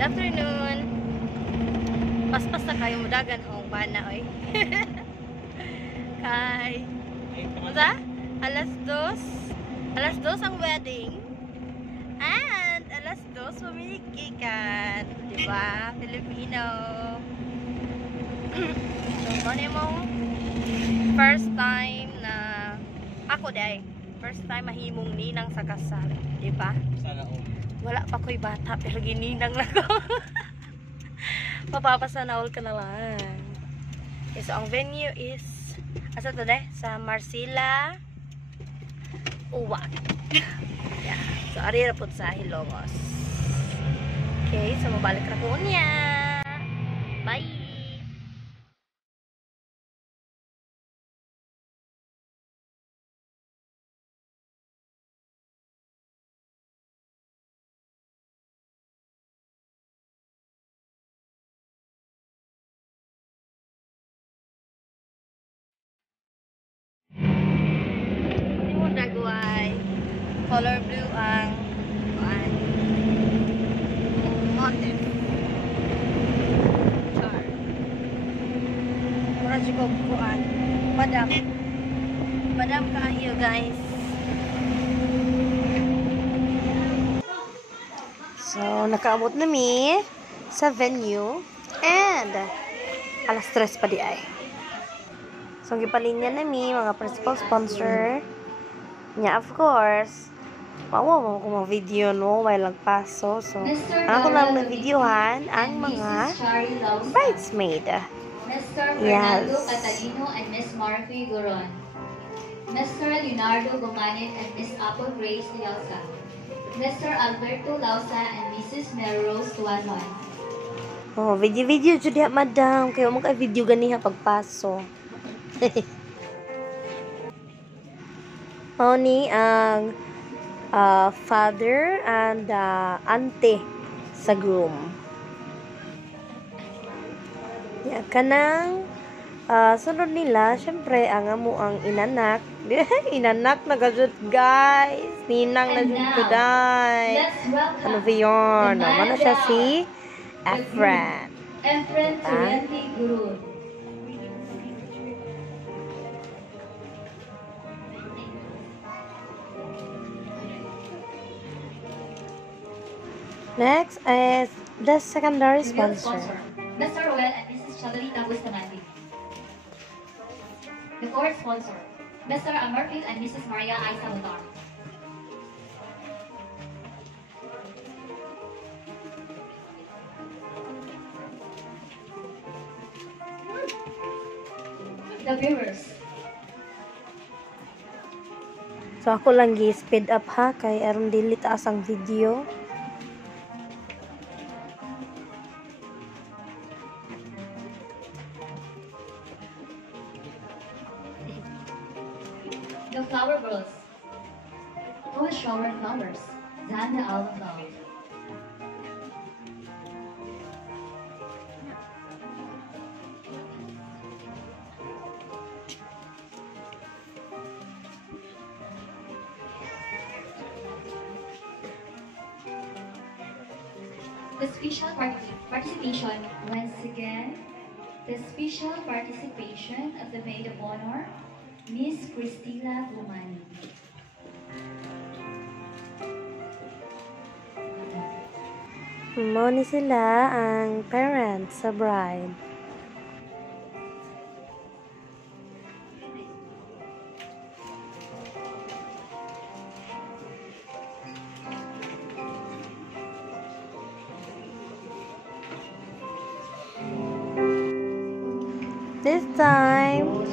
Good afternoon. Paspas na kayo mudagan hong bana oy. Kay Masa? Alas 2 ang wedding. And alas 2 mamilikikan. Diba? Filipino. So, ano mong first time na ako day. First time mahimong ninang sa kasal. Diba? Sana all. Wala pa ko'y bata pero gininang lang ko. Mapapasanaol ka na lang. Okay, so ang venue is asa to de? Sa Marcila Uwak. Yeah. So ari ra pud sa Hilongos. Okay, so mabalik ra ko niya. Bye. Dagway color blue ang motif char mura jud ko kuan padam kaayo guys. So nakaabot na mi sa venue and alas 3 pa di ay. So gipalinya na mi mga principal sponsor. Yeah, of course. Mawa mo kung video no, may lagpaso. So, ako lang na videohan ang mga bridesmaid. Mr. Yes. Fernando Catalino and Miss Marfy Goron. Mr. Leonardo Gomanet and Miss Apple Grace Lausa. Mr. Alberto Lausa and Mrs. Melrose Tuanon. Oh, video jud diha madam. Kayo mo kay video ganiha pagpaso. Mao ni ang father and auntie sa groom. Ya kanang sunod nila, syempre ang amo ang inanak. Inanak na gajud guys. Ninang na jud kuday. Ano ba yun? Ano siya si Efren. Efren Tuyenti Guru. Next is the secondary sponsor. Mr. Roel and Mrs. Chagalita Bustamante. The fourth sponsor, Mr. Amarfield and Mrs. Maria Aiza Mutar. The viewers. So ako lang gi-speed up ha kay aron dili taas ang video. The Flower Girls. Who is Shower Flowers? Zanda Alva Flowers. The special participation, once again, the special participation of the Maid of Honor, Miss Cristila Gumani. Mo ni sila ang parents sa bride. This time,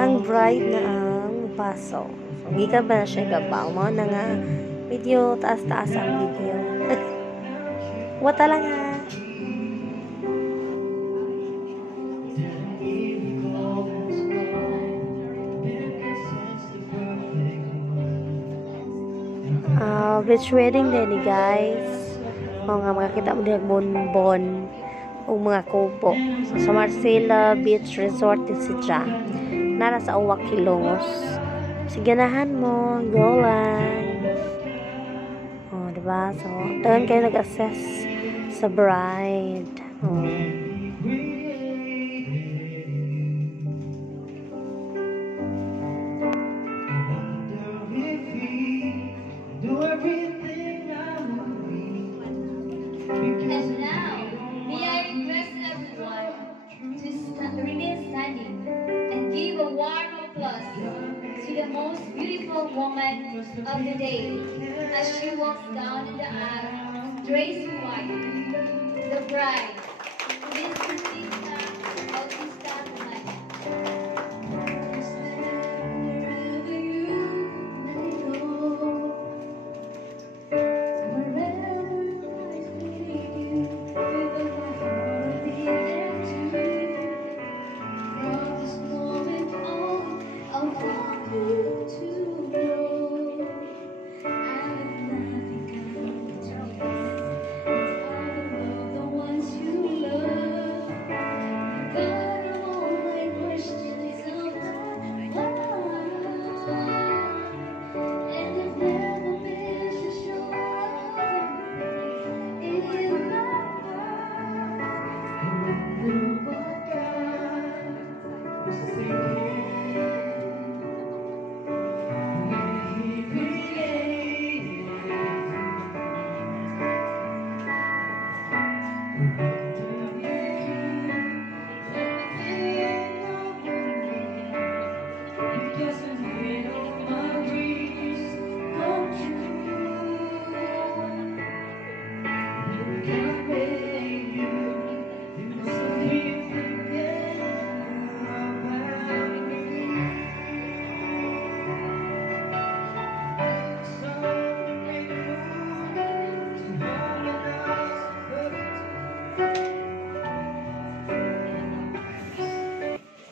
ang bride na ang paso. So, gikan ba na siya gabaw mo na nga video, taas-taas ang video. Wata lang ha. Beach wedding din ni guys. O nga makakita mo din bonbon o mga kubo. So, sa Marcila Beach Resort din si Ja. Nara sa Uwak, Hilongos. Siganahan mo, go lang. O, diba? So, dagan kayo nag-assess Sa bride. And now, may I request everyone to remain standing and give a warm applause to the most beautiful woman of the day as she walks down in the aisle, dressed in white, the bride, Miss Cristina Bautista Romana.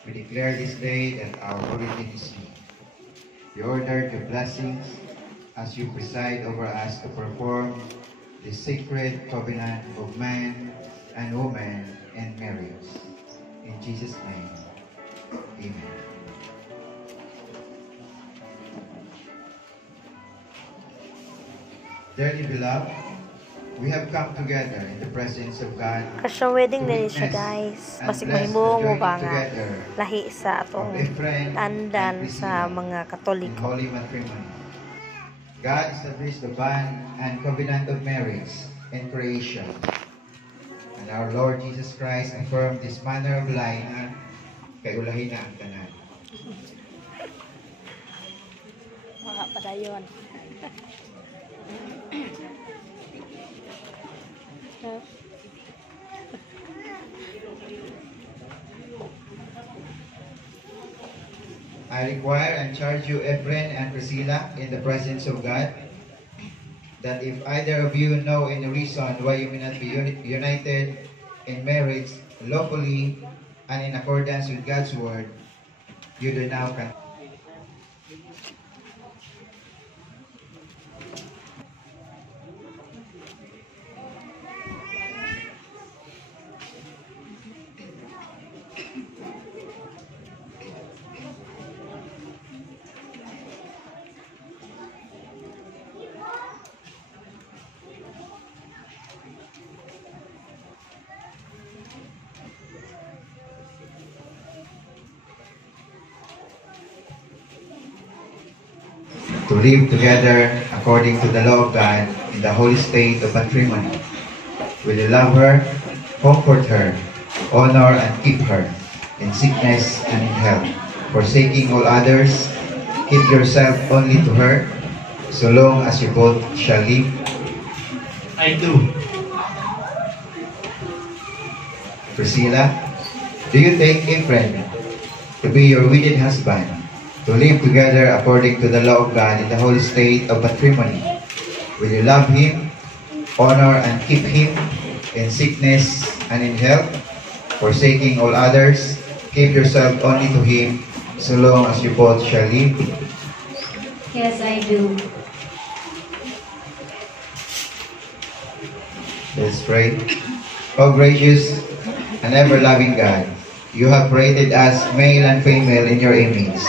We declare this day that our origin is you. We order the blessings as you preside over us to perform the sacred covenant of man and woman and marriage. In Jesus' name, amen. Dearly beloved, we have come together in the presence of God Kasya wedding din siya, guys. Basig mahimong mo ba nga lahi sa atong tandan sa mga in Katoliko. holy matrimony. God established the bond and covenant of marriage in creation. And our Lord Jesus Christ affirmed this manner of life kay ulahin na ang tanan. Mga padayon. I require and charge you, Ephraim and Priscilla, in the presence of God, that if either of you know any reason why you may not be united in marriage lawfully and in accordance with God's word, you do now can. To live together according to the law of God in the holy state of matrimony. Will you love her, comfort her, honor and keep her in sickness and in health, forsaking all others, keep yourself only to her, so long as you both shall live? I do. Priscilla, do you take Ephraim to be your wedded husband, to live together according to the law of God in the holy state of matrimony? Will you love him, honor and keep him in sickness and in health, forsaking all others, keep yourself only to him, so long as you both shall live? Yes, I do. Let's pray. O gracious and ever-loving God, you have created us male and female in your image.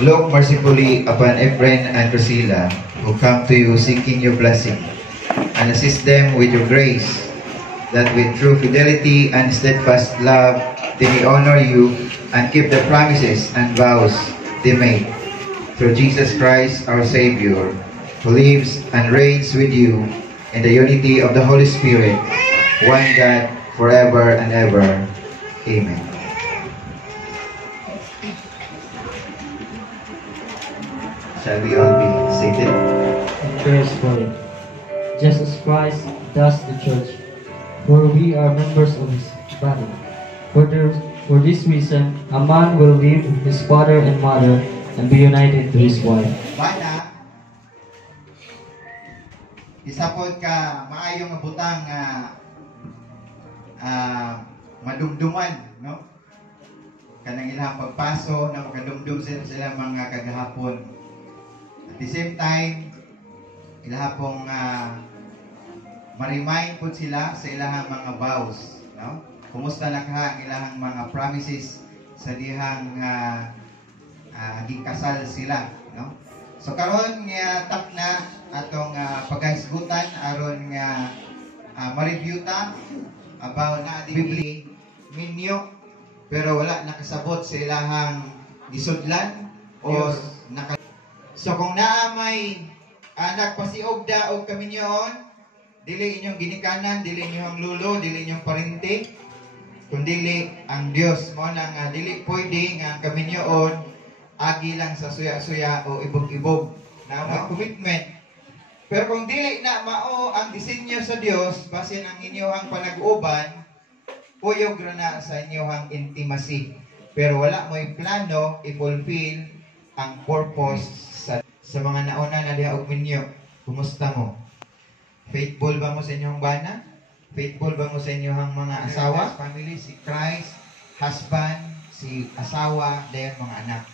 Look mercifully upon Ephraim and Priscilla, who come to you seeking your blessing, and assist them with your grace, that with true fidelity and steadfast love they may honor you and keep the promises and vows they make. Through Jesus Christ, our Savior, who lives and reigns with you in the unity of the Holy Spirit, one God, forever and ever. Amen. Shall we all be seated? And prayers for it. Just as Christ does the church, for we are members of his body. For this reason, a man will leave his father and mother and be united to his wife. Bana, isa po ka maayong butang madumduman, no? Kanang ilang pagpaso na makadumdum sila mga kagahapon. At the same time, ilang pong ma-remind po sila sa ilang mga vows, no? Kumusta na ka ang ilang mga promises sa dihang gikasal sila, no? So karon nga tap na atong paghisgutan aron nga ma-review ta about na Biblia minyo pero wala nakasabot sa ilahang gisudlan o So kung naa may anak pasiogda og kaminyoon, dili inyong ginikanan, dili inyong lulo, dili inyong parente, kundi ang Dios mo nang dili pwede nga kaminyoon agi lang sa suya-suya o ibog-ibog na commitment. Pero kung dili na mao ang disenyo sa Dios basin ang inyong panag-uban, uyog ra na sa inyong intimacy. Pero wala mo'y plano i-fulfill ang purpose sa mga nauna na diha og minyo. Kumusta mo? Faithful ba mo sa inyong bana? Faithful ba mo sa inyong mga asawa? Family, si Christ, husband, si asawa, dayon mga anak.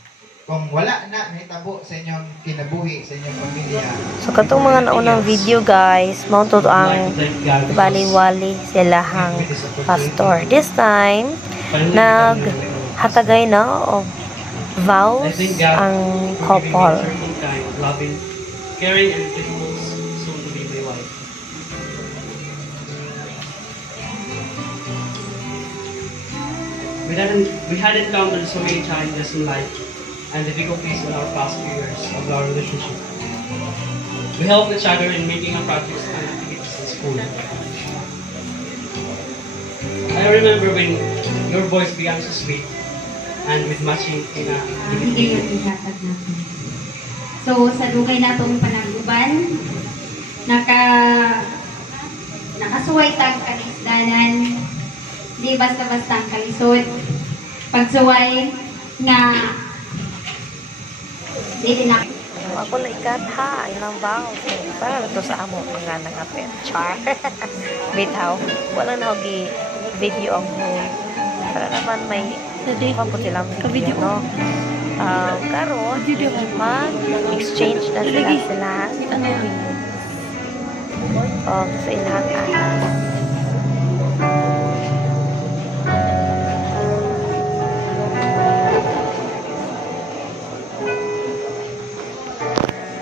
Kung wala na nahitabo sa inyong kinabuhi, sa inyong pamilya. So katong mga naunang video guys, mao to ang baliwali silahang pastor. This time naghatagay na og vows ang couple. Loving, caring, and faithful soon to be my wife. We had encountered so many challenges in life and difficulties in our past few years of our relationship. We helped each other in making a practice and activities in school. I remember when your voice began so sweet and with matching in a Hindi yung ihatag natin. So, sa dugay na itong panag-uban, nakasuway tag kalisdanan, di basta-basta ang kalisod. Pagsuway nga, di na. Ako na ikat ha, ilang vows. Para to sa amo mga nangapit. Char. Bitaw. Wala na hogi video ang home. Para naman may po silang video, no? Karon, mag-exchange na sila sa ilang anas.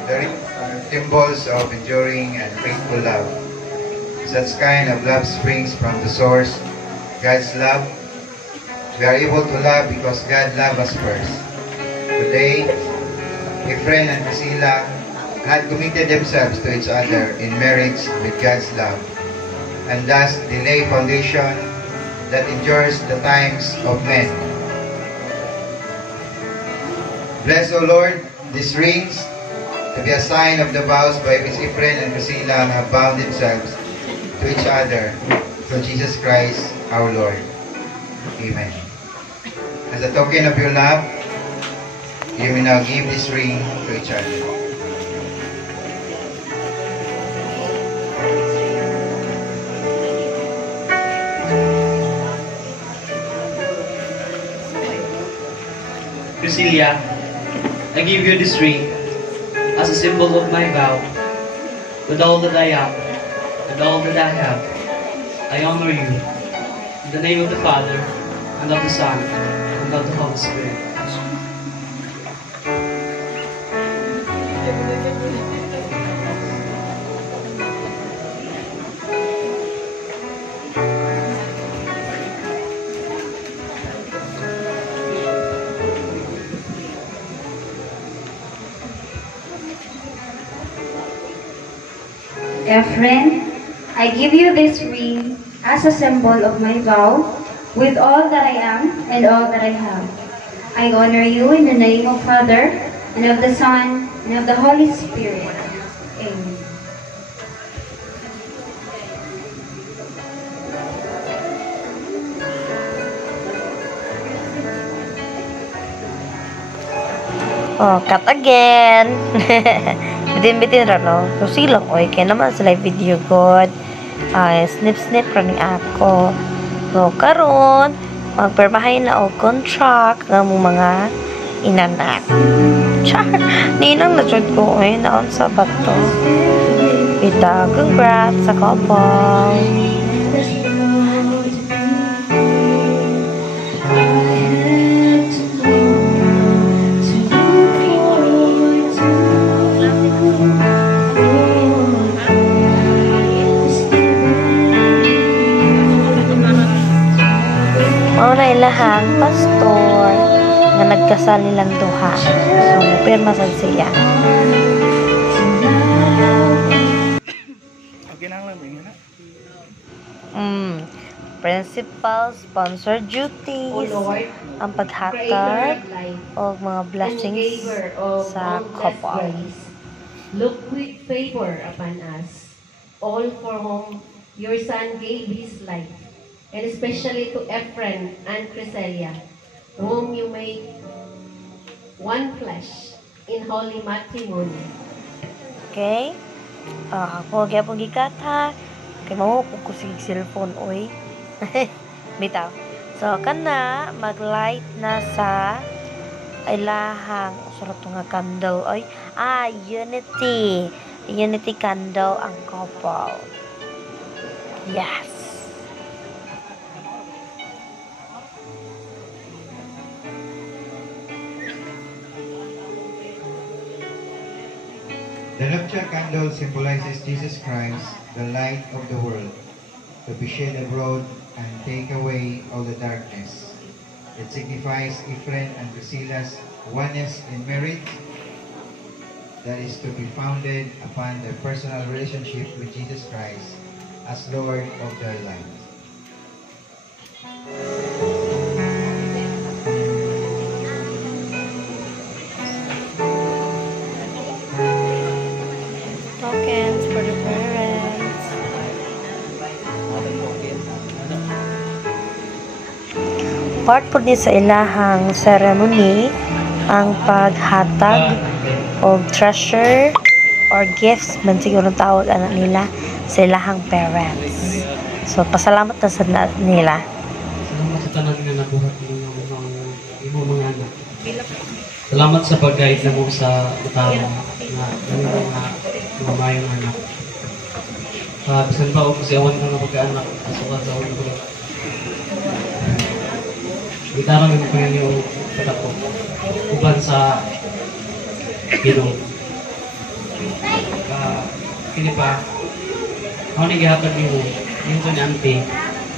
The rings are symbols of enduring and faithful love. Such kind of love springs from the source, God's love. We are able to love because God loved us first. Today, Efren and Priscilla had committed themselves to each other in marriage with God's love, and thus they lay foundation that endures the times of men. Bless, O Lord, these rings to be a sign of the vows by which Efren and Priscilla have bound themselves to each other through Jesus Christ our Lord. Amen. As a token of your love, you may now give this ring to each other. Priscilla, I give you this ring as a symbol of my vow. With all that I am and all that I have, I honor you. In the name of the Father, and of the Son, and of the Holy Spirit. Ephraim, I give you this ring as a symbol of my vow with all that I am and all that I have. I honor you in the name of Father, and of the Son, and of the Holy Spirit. Amen. Oh, cut again. Bitin-bitin ra no. So silang oy kay naman sila video god. Ay snip running ako. So karon magpermahay na og contract ng mga inanak. Char, ninang na jud ko oy naon sa bato. Ita, congrats sa couple. Na ilahang pastor nga nagkasal nilang duha. So, pirma sad siya. Principal sponsor duties, ang paghatag o mga blessings sa couple. Look with favor upon us, all for whom your son gave his life, and especially to Ephraim and Chrysalia, whom you made one flesh in holy matrimony. Okay? Ako gyapon gikat ha. Kay mao ko sig cellphone oy. Bitaw. So kana mag-light na sa ilahang surat nga candle oy. Unity. Unity candle ang couple. Yes. The rapture candle symbolizes Jesus Christ, the light of the world, to be shed abroad and take away all the darkness. It signifies Ephraim and Priscilla's oneness in marriage that is to be founded upon their personal relationship with Jesus Christ as Lord of their lives. Tokens for the parents. Part po ni sa ilahang ceremony ang paghatag o treasure or gifts man siguro tawag anak nila sa ilahang parents. So pasalamat na sa nila. Salamat sa tanan nga nabuhat mo mga anak. Salamat sa pag-guide na mo sa utama nga ganun nga mamayong anak. Bisan pa ako kasi awan ko na pagka-anak kasukat sa ulo ko. Gitarang yung pangyay yung katak ko. Uban sa Ginoo. Kini pa, ako na gihatag niyo yung ko ni Auntie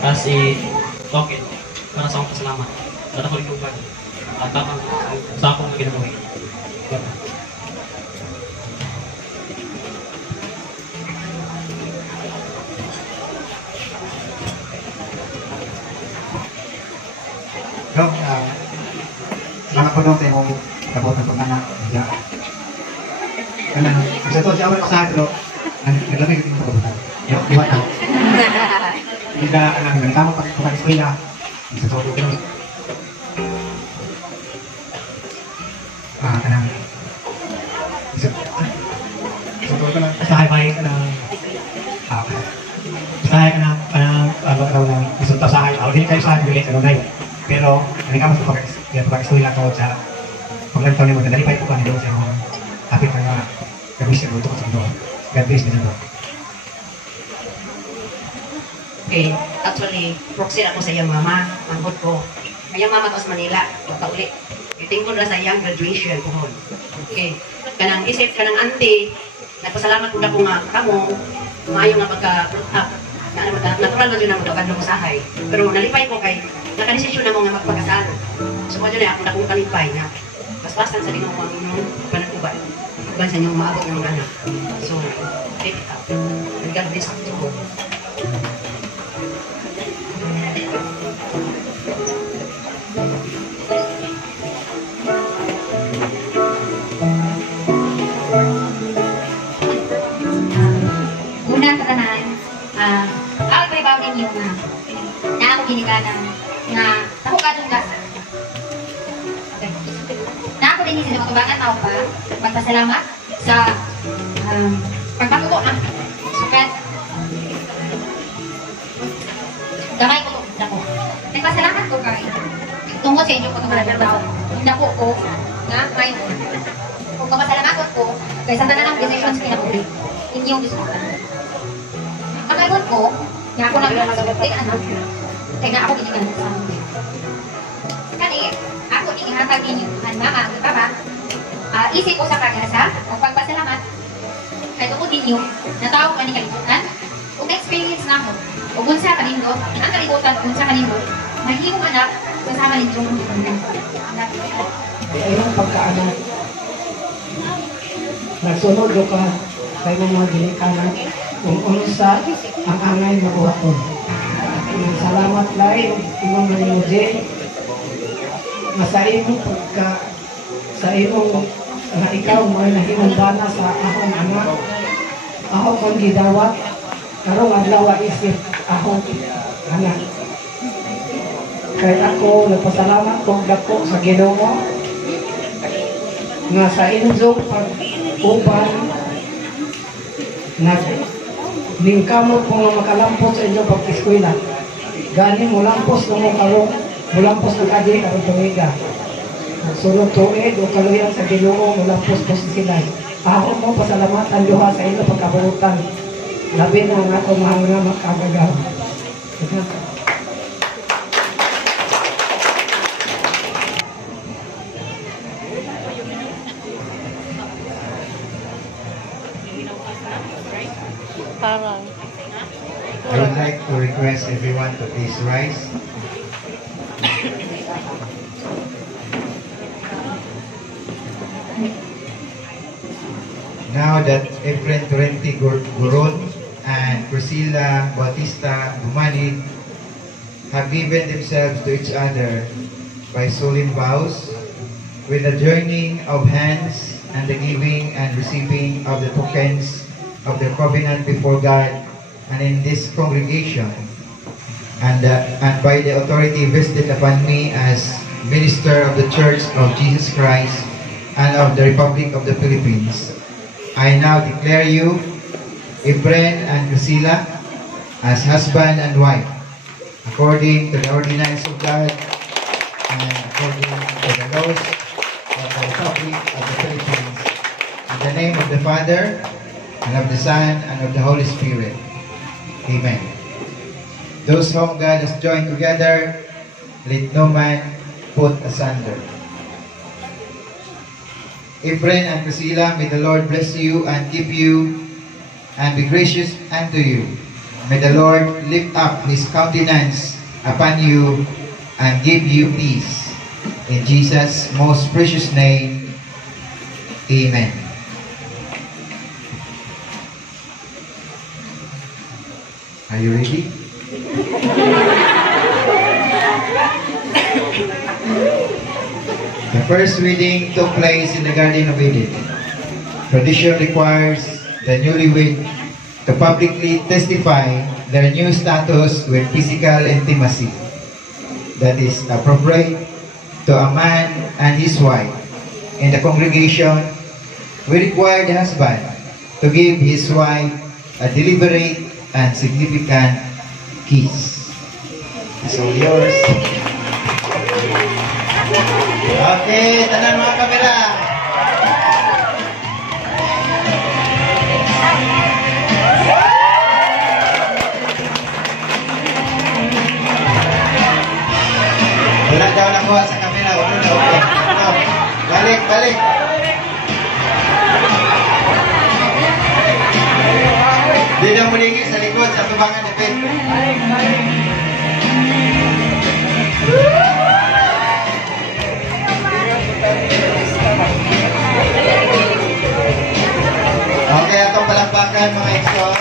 as a token para sa akong pasalamat. Para ko rin uban. At sa akong ginagawa. Dok, salamat po dong sa imong kabot ng pag-anak. Kasi ito, siya ako sa akin, naglamig ito yung pag-abutan. Iwat na. Hindi ka, tama pa sa eskwela. Sa todo ko. Kanang. Sa todo ko lang. Asahay ba yung asahay ka na, isang tasahay. Hindi kayo sa akin, bilit, pero, hindi ka mas pag-eskwela ko sa pag-lantaw niyo, nalipay ko pa nito sa mga kapit na mga gabis na ito ko sa doon. God bless nito. Okay, actually, proxy ako sa iyang mama, manghod ko. Iyang mama to sa Manila, uli. Itingkod na sa iyang graduation ko. Okay, kanang isip, kanang auntie, nagpasalamat ko na ko nga kamo, maayo nga pagka-fruit up. Natural na dyan ang magpagandong usahay. Pero nalipay ko kay, nakadesisyon na mo nga magpagkasal. So, kung dyan ako na kalipay na, basbasan sa Ginoo ang inyong panatuban. Ban sa inyong maabot ng mga anak. So, take it up. God bless to all. Una sa tanan, ako pa ibaw ninyo na ako ginikanan na ako kadong gasa. Okay. Na ako din sila matubangan tao pa, magpasalamat sa pagpatuko na sukat. Damay ko dako. Nagpasalamat ko kay tungkol sa inyo pagpasalamat tao. Dako ko na may kung kapasalamat ko kay sa tanan ng decisions kinakuli. Inyong diskutan. Makaibon ko, nga ako nagpapasalamat kay anak. Kaya na ako binigyan sa amin. Kani, ako ihatag ninyo ang mama, ang papa, isip ko sa kagasa, o pagpasalamat, kay tungkol ninyo, na tao ka ni kalibutan, kung na-experience na ako, o kung sa kanindot, ang kalibutan kung sa kanindot, mahimong anak, kasama ninyo anak. Ayun pagkaanak, nagsunod ka kay mga ginikanan, kung unsa ang angay na buhaton. Salamat lahi, imong nangyuji, na sa imong pagka, sa imong na ikaw mo nahimong bana sa akong anak, ako kang gidawat, karong adlaw isip akong anak. Kaya ako nagpasalamat kong dako sa Ginoo nga sa inyong pag-uban nagmingkamot ko nga makalampos sa inyong pag-eskwela. Gani mo lampos na mo karong, mo lampos ng kadi karong tumiga. Sunod tuig o kaluyan sa Ginoo, mo lampos-pos sila. Ako mo pasalamatan duha sa inyong pagkaburutan. Labi na nga ako mahanga makagagaw. Parang. I would like to request everyone to please rise. Now that Efren Torrente Guron and Priscilla Bautista Gumanid have given themselves to each other by solemn vows, with the joining of hands and the giving and receiving of the tokens of the covenant before God and in this congregation, and by the authority vested upon me as minister of the Church of Jesus Christ and of the Republic of the Philippines, I now declare you, Efren and Priscilla, as husband and wife, according to the ordinance of God and according to the laws of the Republic of the Philippines, in the name of the Father, and of the Son, and of the Holy Spirit. Amen. Those whom God has joined together, let no man put asunder. Efren and Priscilla, may the Lord bless you and keep you, and be gracious unto you. May the Lord lift up His countenance upon you, and give you peace. In Jesus' most precious name, Amen. Are you ready? The first reading took place in the Garden of Eden. Tradition requires the newlywed to publicly testify their new status with physical intimacy that is appropriate to a man and his wife. In the congregation, we require the husband to give his wife a deliberate and significant kiss. It's all yours. Okay, tanan mga kamera. Wala daw nakuha sa kamera. Wala daw. Balik, balik. Di na muligi sa likod sa tubangan ni Pet. Okay, atong palakpakan mga eksyon.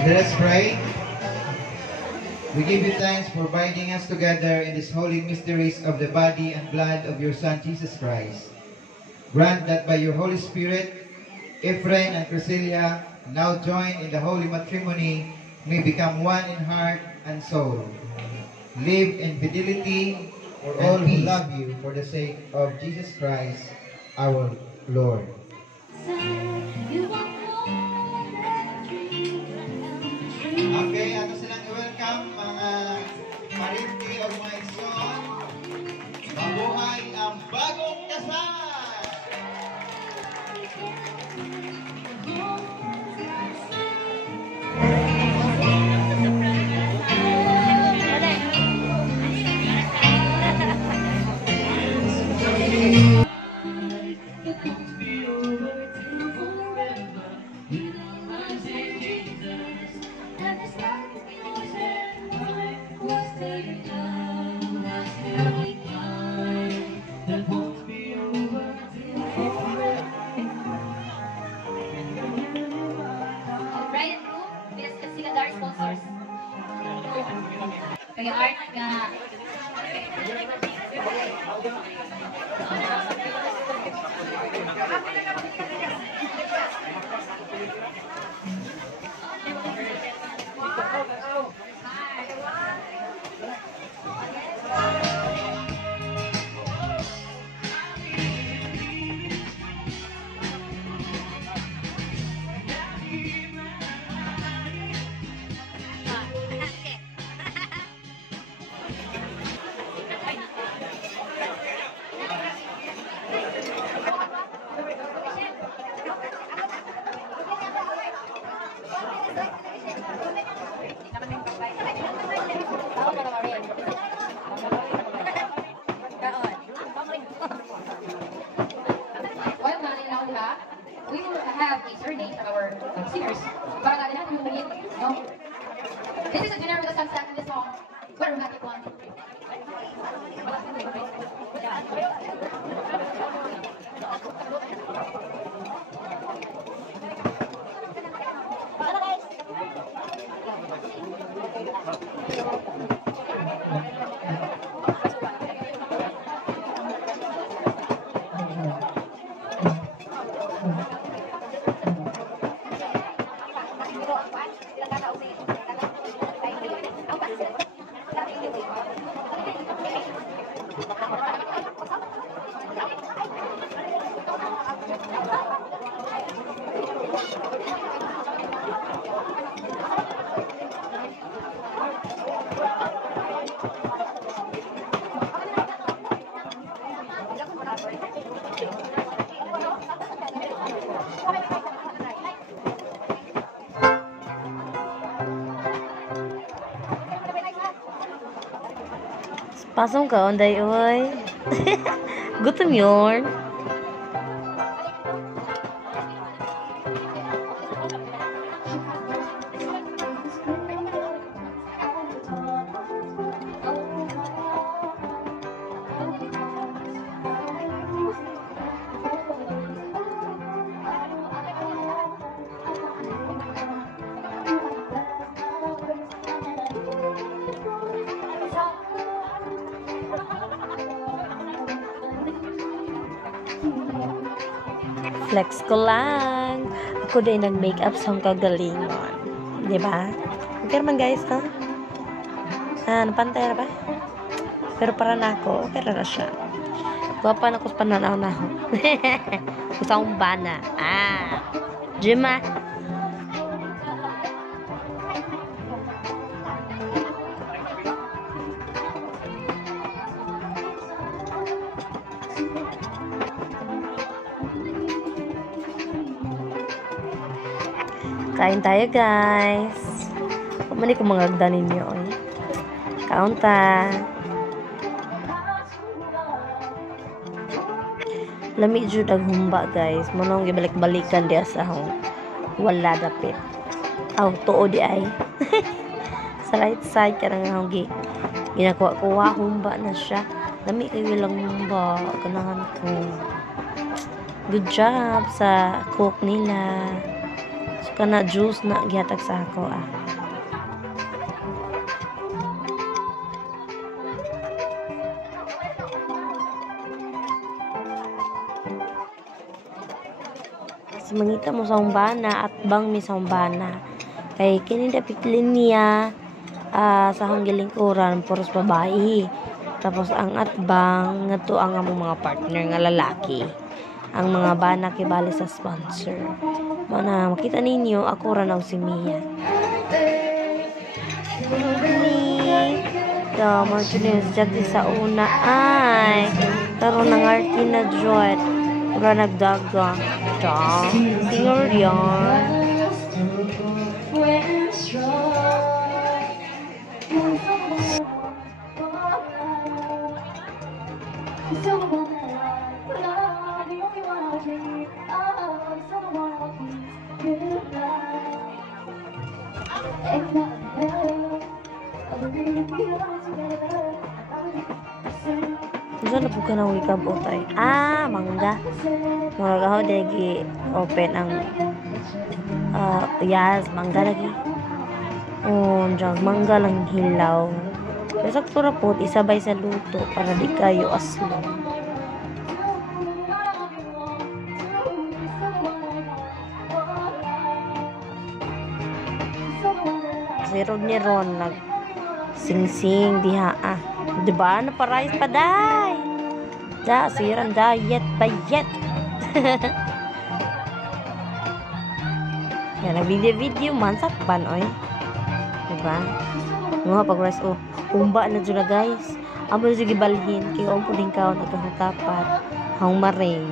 Let us pray. We give you thanks for binding us together in these holy mysteries of the body and blood of your Son, Jesus Christ. Grant that by your Holy Spirit, Ephraim and Priscilla, now joined in the holy matrimony, may become one in heart and soul. Live in fidelity for all who love you for the sake of Jesus Christ, our Lord. Okay, ato silang i-welcome mga parinti o mga igsoon. Mabuhay ang bagong kasal! Brian Ru, this is sila dar sponsors. Kaya art nga. We will have a surname from our singers. Para nga natin yung maliit, no? This is a dinner with a sunset in the song. What a romantic one. Pasong ka, onday, oy. Gutom yun. Flex ko lang. Ako din nag-makeup sa kagalingon. Diba? Okay naman guys, no? Napantay na ba? Pero para na ako, okay na siya. Guwapa na ako sa pananaw na ako. Gusto akong bana. Jima. Kain tayo guys. Kumani ko mga agda ninyo. Kaon ta. Lami jud ang humba guys. Manong gibalik-balikan di sa hong wala dapit. Aw tuo di ay. Sa right side karang hong ginakuha humba na siya. Lami kayo lang humba. Ganahan ko. Good job sa cook nila. So, kana juice na gihatag sa ako, So, mangita mo sa umbana at bang mi sa umbana. Kay kini dapitlin niya sa hanggilingkuran puros babae. Tapos ang atbang ngadto ang among mga partner nga lalaki. Ang mga bana kibali sa sponsor. Mana makita ninyo ako ra na si Mia. Mga tulis dyan sa una ay karon ng arti na Jod ura nagdaga singer yan Saan na po ka ng wake up utay? Mangga. Murag ako lagi open ang yes, mangga lagi. Diyan, mangga lang hilaw. Pero sakto na po, isabay sa luto para di kayo aslo. Zero ni Ron nag sing-sing diha diba na parais pa day siran diet bayet yan na video man sakpan oy diba nga pag rice umba na dyan na guys amo na sige balhin kaya ang puding kao nagkakatapat hang maring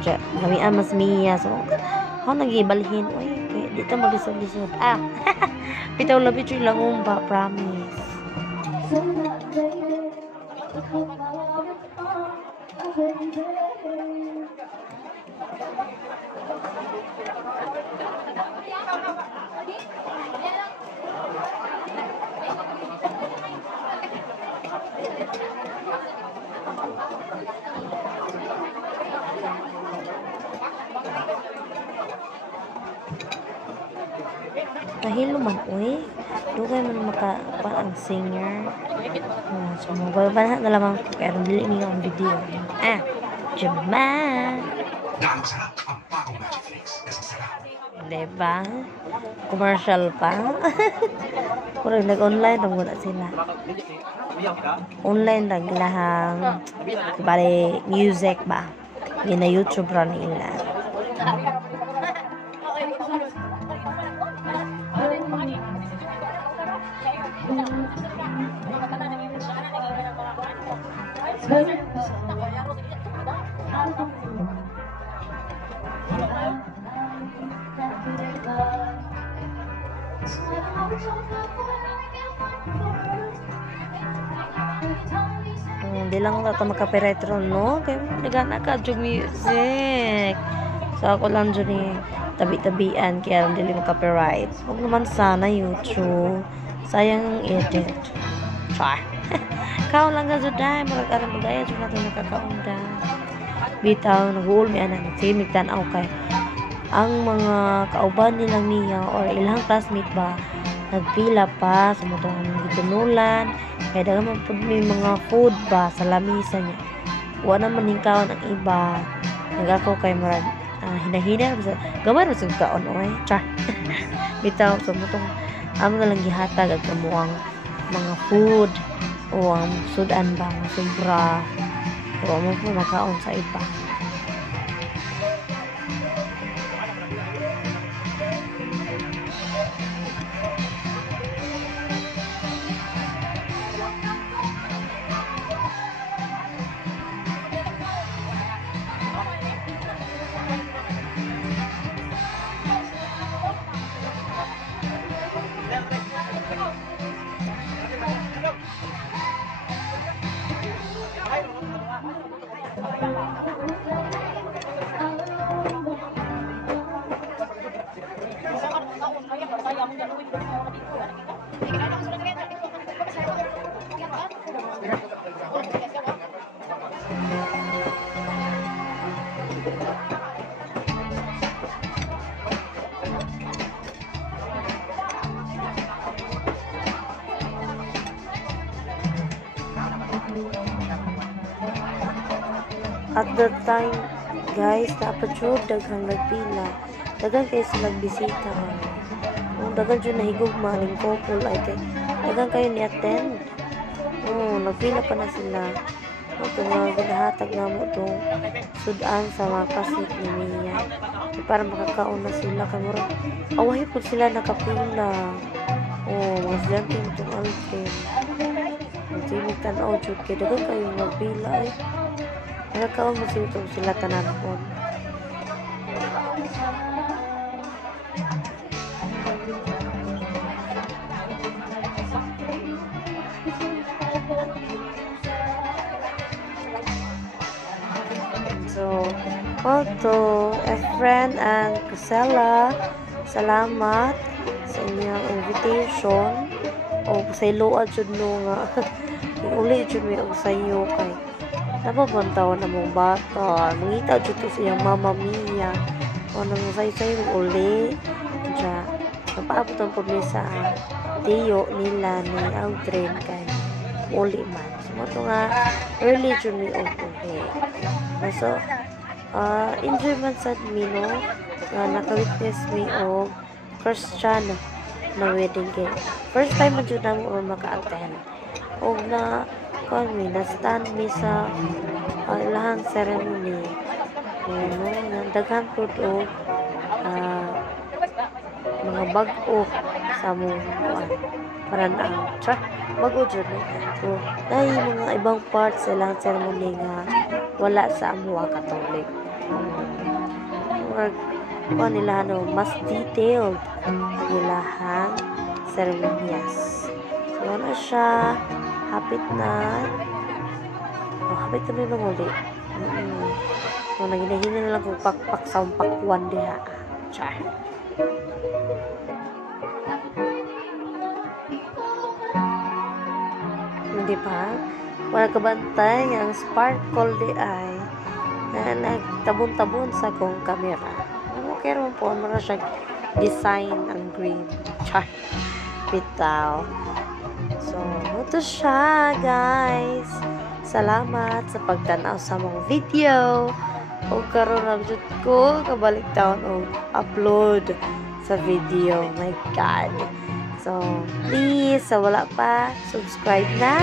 dyan lamian mas Mia so ako nagibalhin oy kaya dito maglisod-lisod bitaw labi choy lang umba promise Nahilo man, uy. Dugay man makakuan ang singer. So, magbabahan na lamang ko. Kaya dili niyo ang video. Juma! Diba? Commercial pa. Kurang nag-online lang muna sila. Online lang lahang bali music ba? Hindi na YouTube ra nila. Hindi lang ito maka-copyright ron, no? Kaya nagana ka yung music. So, ako lang dyan tabi-tabian. Kaya hindi maka-copyright. Huwag naman sana YouTube. Sayang edit. Char. Kao lang na dyan dahil. Marag-arang magaya dyan natin nakakaunda. Bitaw, nag-uul may anak. Simig tanaw kay ang mga kauban nilang niya or ilang classmate ba nagpila pa sa motong gitunulan kaya dagan man may mga food ba sa lamisa niya wala naman yung kaon ang iba nagako kay marag hinahina gamay rin sa kaon oy char bitaw sa motong amo na lang gihatag at kamuang mga food o ang sudan ba mga sobra o amo po makaon sa iba. At that time, guys, dapat jud daghang nagpila. Daghang kayo silang bisita. Daghang jud nahigugma ning couple ay kay daghang kayo ni attend. Nagpila pa na sila. Ito nga ginahatag na mo itong sudan sa mga kasik ni Mia. Para makakaon na sila. Kamura, awahi po sila nakapila. Mga estudyante itong Aldrin. Magsinig tanaw jud kay daghang kayo nagpila eh. Nakakaon mo sila tanapon. So, to Efren and Priscilla, salamat sa inyong invitation. O sa iloa jud no nga. Uli jud mi og sayo kay napabantaw na mong bata. Mangita jud to siyang Mama Mia. O nang say-say uli. Diya, napaabot ang pumi sa tiyo nila ni Aldrin kay uli man. So, nga early jud mi og uli. So, enjoy man sad mi no nga naka-witness mi og Christian na wedding kay first time man jud namo maka-attend og na mi na stand mi sa ilahang ceremony nga daghan pud og mga bag-o sa mong paranaang bago jud so dahil mga ibang parts sa ilang ceremony nga wala sa amuha Catholic nila mas detailed ang ilahang ceremonias. So, na siya. Hapit na. Hapit na may manguli. So, naghinahina na lang kung pakpak sa pakwan diha. Char. Hindi pa? Wala kabantay ang sparkle di ay na nagtabon-tabon sa kong camera. Okay naman po, mara siya design ang green. Char. Bitaw. So, ito siya, guys. Salamat sa pagtanaw sa mga video. O karon na jud ko kabalik taon o upload sa video. My God. So, please, sa wala pa, subscribe na.